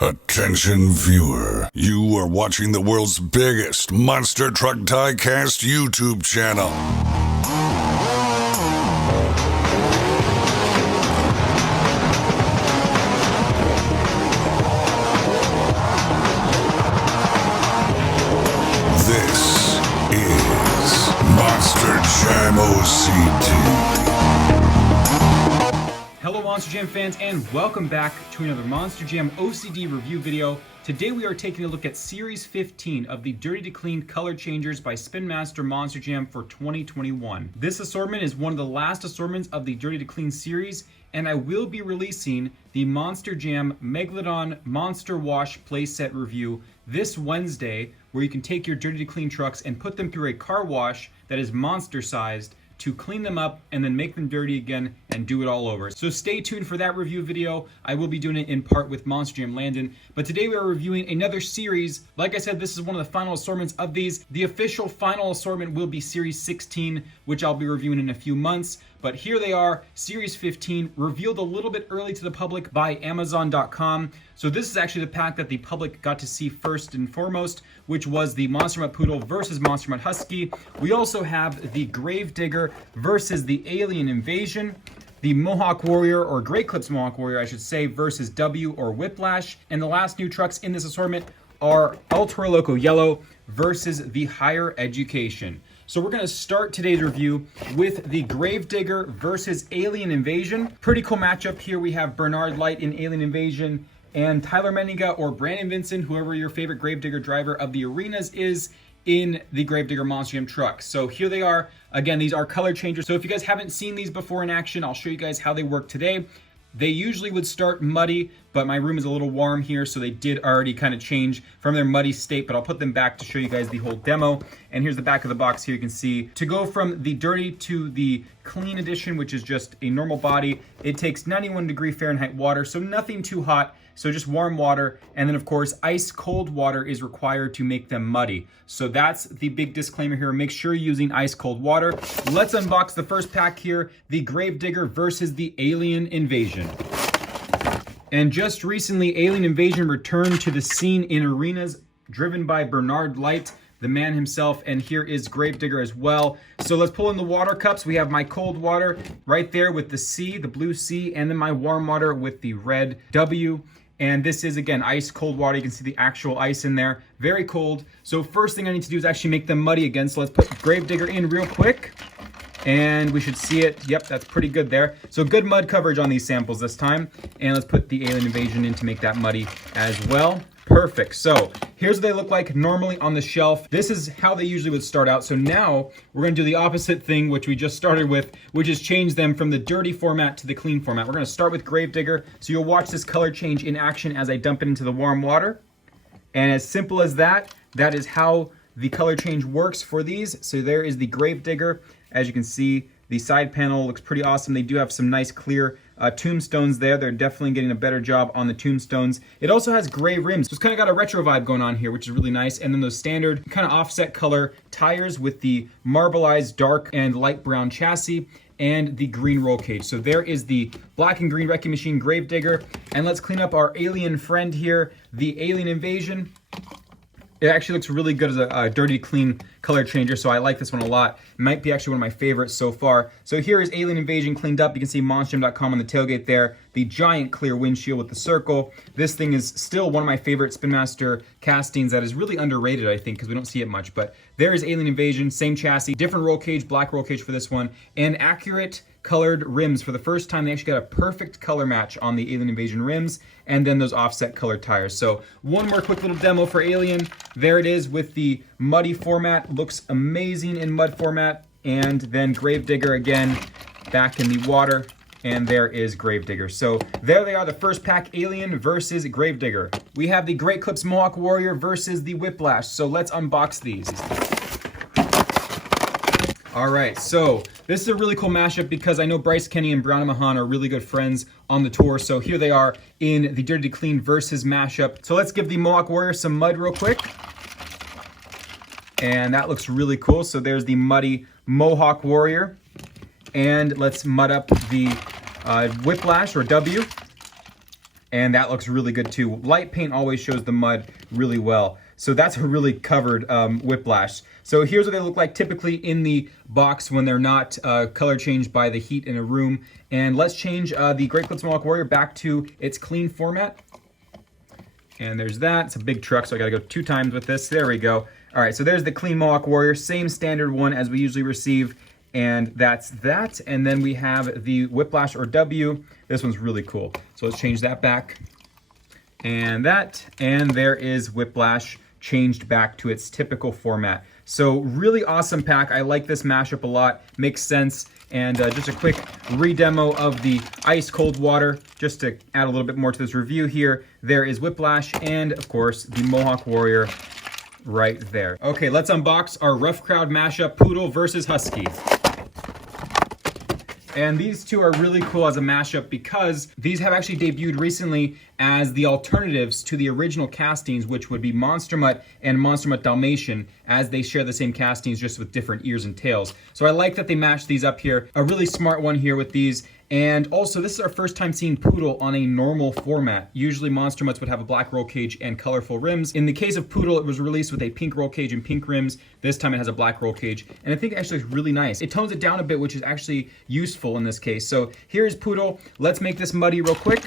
Attention viewer, you are watching the world's biggest monster truck diecast YouTube channel. This is Monster Jam OCD. Hello Monster Jam fans, and welcome back to another Monster Jam OCD review video. Today we are taking a look at Series 15 of the Dirty to Clean color changers by Spin Master Monster Jam for 2021. This assortment is one of the last assortments of the Dirty to Clean series, and I will be releasing the Monster Jam Megalodon Monster Wash playset review this Wednesday, where you can take your Dirty to Clean trucks and put them through a car wash that is monster sized to clean them up and then make them dirty again and do it all over. So stay tuned for that review video. I will be doing it in part with Monster Jam Landon. But today we are reviewing another series. Like I said, this is one of the final assortments of these. The official final assortment will be Series 16, which I'll be reviewing in a few months. But here they are, Series 15, revealed a little bit early to the public by Amazon.com. So this is actually the pack that the public got to see first and foremost, which was the Monster Mutt Poodle versus Monster Mutt Husky. We also have the Gravedigger versus the Alien Invasion, the Mohawk Warrior, or Grey Clips Mohawk Warrior, I should say, versus W or Whiplash. And the last new trucks in this assortment are Toro Loco Yellow versus the Higher Education. So we're going to start today's review with the Gravedigger versus Alien Invasion. Pretty cool matchup here. We have Bernard Light in Alien Invasion and Tyler Menninga or Brandon Vincent, whoever your favorite Gravedigger driver of the arenas is, in the Gravedigger Monster Jam truck. So here they are. Again, these are color changers. So if you guys haven't seen these before in action, I'll show you guys how they work today. They usually would start muddy, but my room is a little warm here, so they did already kind of change from their muddy state, but I'll put them back to show you guys the whole demo. And here's the back of the box here. You can see, to go from the dirty to the clean edition, which is just a normal body, it takes 91 Fahrenheit water, so nothing too hot. So just warm water, and then of course ice cold water is required to make them muddy. So that's the big disclaimer here. Make sure you're using ice cold water. Let's unbox the first pack here, the Gravedigger versus the Alien Invasion. And just recently, Alien Invasion returned to the scene in arenas, driven by Bernard Light, the man himself, and here is Gravedigger as well. So let's pull in the water cups. We have my cold water right there with the C, the blue C, and then my warm water with the red W. And this is, again, ice cold water. You can see the actual ice in there. Very cold. So first thing I need to do is actually make them muddy again. So let's put Gravedigger in real quick. And we should see it. Yep, that's pretty good there. So good mud coverage on these samples this time. And let's put the Alien Invasion in to make that muddy as well. Perfect. So here's what they look like normally on the shelf. This is how they usually would start out. So now we're going to do the opposite thing, which we just started with, which is change them from the dirty format to the clean format. We're going to start with Gravedigger. So you'll watch this color change in action as I dump it into the warm water. And as simple as that, that is how the color change works for these. So there is the Gravedigger. As you can see, the side panel looks pretty awesome. They do have some nice clear tombstones there. They're definitely getting a better job on the tombstones. It also has gray rims. So it's kind of got a retro vibe going on here, which is really nice. And then those standard kind of offset color tires with the marbleized dark and light brown chassis and the green roll cage. So there is the black and green Wrecking Machine Gravedigger. And let's clean up our alien friend here, the Alien Invasion. It actually looks really good as a dirty, clean color changer, so I like this one a lot. It might be actually one of my favorites so far. So here is Alien Invasion cleaned up. You can see monsterjam.com on the tailgate there. The giant clear windshield with the circle. This thing is still one of my favorite Spin Master castings that is really underrated, I think, because we don't see it much. But there is Alien Invasion, same chassis, different roll cage, black roll cage for this one, and accurate colored rims. For the first time, they actually got a perfect color match on the Alien Invasion rims, and then those offset colored tires. So one more quick little demo for Alien. There it is with the muddy format. Looks amazing in mud format. And then Gravedigger again, back in the water. And there is Gravedigger. So there they are, the first pack, Alien versus Gravedigger. We have the Grey Clips Mohawk Warrior versus the Whiplash. So let's unbox these. All right, so this is a really cool mashup because I know Bryce Kenny and Brown and Mahan are really good friends on the tour. So here they are in the Dirty to Clean versus mashup. So let's give the Mohawk Warrior some mud real quick. And that looks really cool. So there's the muddy Mohawk Warrior. And let's mud up the Whiplash or W. and that looks really good too. Light paint always shows the mud really well. So that's a really covered Whiplash. So here's what they look like typically in the box when they're not color changed by the heat in a room. And let's change the Great Clips Mohawk Warrior back to its clean format. And there's that. It's a big truck, so I gotta go 2 times with this. There we go. All right, so there's the clean Mohawk Warrior, same standard one as we usually receive. And that's that. And then we have the Whiplash or W. This one's really cool. So let's change that back. And that. And there is Whiplash changed back to its typical format. So really awesome pack. I like this mashup a lot. Makes sense. And just a quick re-demo of the ice cold water, just to add a little bit more to this review here. There is Whiplash and, of course, the Mohawk Warrior right there. Okay, let's unbox our Rough Crowd mashup, Poodle versus Husky. And these two are really cool as a mashup because these have actually debuted recently as the alternatives to the original castings, which would be Monster Mutt and Monster Mutt Dalmatian, as they share the same castings just with different ears and tails. So I like that they mashed these up here. A really smart one here with these. And also, this is our first time seeing Poodle on a normal format. Usually Monster Mutts would have a black roll cage and colorful rims. In the case of Poodle, it was released with a pink roll cage and pink rims. This time it has a black roll cage, and I think it actually looks really nice. It tones it down a bit, which is actually useful in this case. So here's Poodle. Let's make this muddy real quick.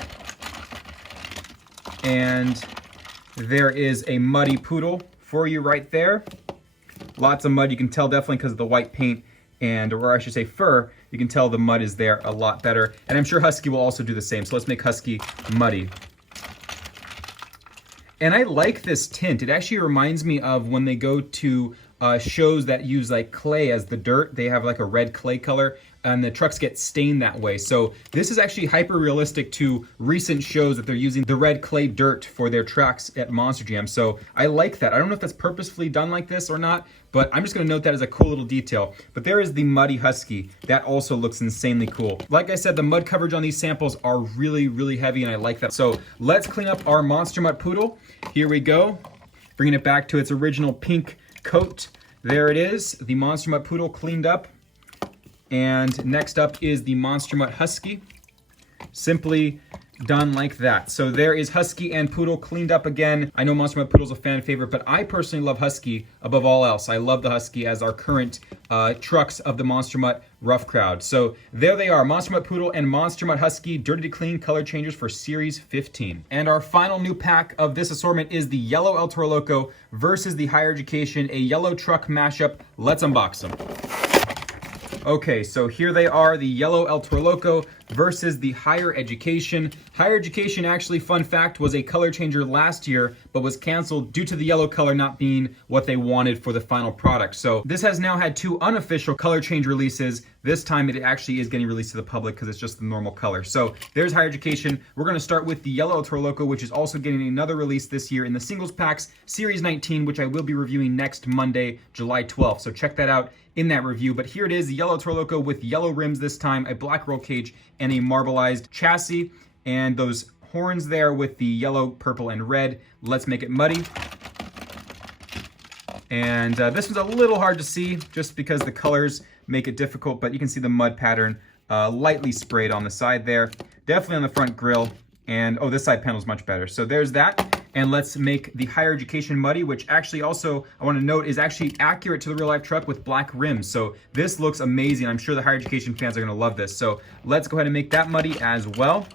And there is a muddy Poodle for you right there. Lots of mud, you can tell definitely because of the white paint, and, or I should say fur, you can tell the mud is there a lot better. And I'm sure Husky will also do the same. So let's make Husky muddy. And I like this tint. It actually reminds me of when they go to shows that use like clay as the dirt. They have like a red clay color and the trucks get stained that way. So this is actually hyper realistic to recent shows that they're using the red clay dirt for their trucks at Monster Jam. So I like that. I don't know if that's purposefully done like this or not, but I'm just gonna note that as a cool little detail. But there is the muddy Husky. That also looks insanely cool. Like I said, the mud coverage on these samples are really, really heavy and I like that. So let's clean up our Monster Mutt Poodle. Here we go. Bringing it back to its original pink coat. There it is, the Monster Mutt Poodle cleaned up. And next up is the Monster Mutt Husky. Simply done like that. So there is Husky and Poodle cleaned up again. I know Monster Mutt Poodle's a fan favorite, but I personally love Husky above all else. I love the Husky as our current trucks of the Monster Mutt Rough Crowd. So there they are, Monster Mutt Poodle and Monster Mutt Husky, dirty to clean color changers for Series 15. And our final new pack of this assortment is the yellow El Toro Loco versus the Higher Education, a yellow truck mashup. Let's unbox them. Okay, so here they are, the yellow El Toro Loco versus the Higher Education. Higher Education, actually, fun fact, was a color changer last year, but was canceled due to the yellow color not being what they wanted for the final product. So this has now had 2 unofficial color change releases. This time it actually is getting released to the public because it's just the normal color. So there's Higher Education. We're going to start with the yellow El Toro Loco, which is also getting another release this year in the singles packs, Series 19, which I will be reviewing next Monday, July 12th. So check that out in that review. But here it is, the yellow Toro Loco with yellow rims this time, a black roll cage, and a marbleized chassis, and those horns there with the yellow, purple, and red. Let's make it muddy. And this one's a little hard to see just because the colors make it difficult, but you can see the mud pattern lightly sprayed on the side there. Definitely on the front grille. And oh, this side panel is much better. So there's that. And let's make the Higher Education muddy, which actually also, I want to note, is actually accurate to the real life truck with black rims. So this looks amazing. I'm sure the Higher Education fans are going to love this. So let's go ahead and make that muddy as well.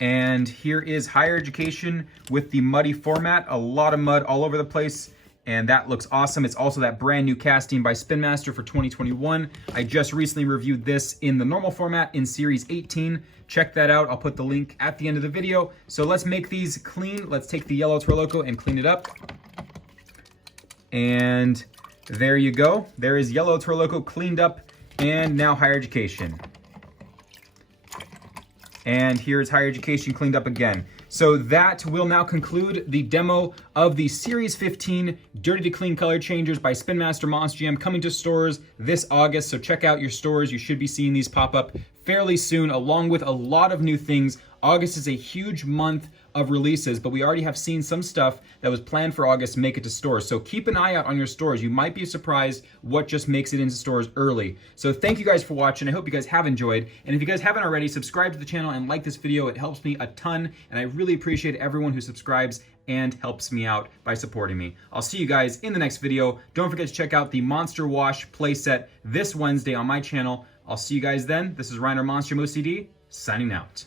And here is Higher Education with the muddy format. A lot of mud all over the place. And that looks awesome. It's also that brand new casting by Spin Master for 2021. I just recently reviewed this in the normal format in Series 18. Check that out. I'll put the link at the end of the video. So let's make these clean. Let's take the yellow Toro Loco and clean it up. And there you go. There is yellow Toro Loco cleaned up, and now Higher Education. And here's Higher Education cleaned up again. So that will now conclude the demo of the Series 15 Dirty to Clean Color Changers by Spin Master Monster Jam, coming to stores this August. So check out your stores. You should be seeing these pop up fairly soon, along with a lot of new things August is a huge month of releases, but we already have seen some stuff that was planned for August make it to stores. So keep an eye out on your stores. You might be surprised what just makes it into stores early. So thank you guys for watching. I hope you guys have enjoyed. And if you guys haven't already, subscribe to the channel and like this video. It helps me a ton, and I really appreciate everyone who subscribes and helps me out by supporting me. I'll see you guys in the next video. Don't forget to check out the Monster Wash playset this Wednesday on my channel. I'll see you guys then. This is Reiner Monster OCD, signing out.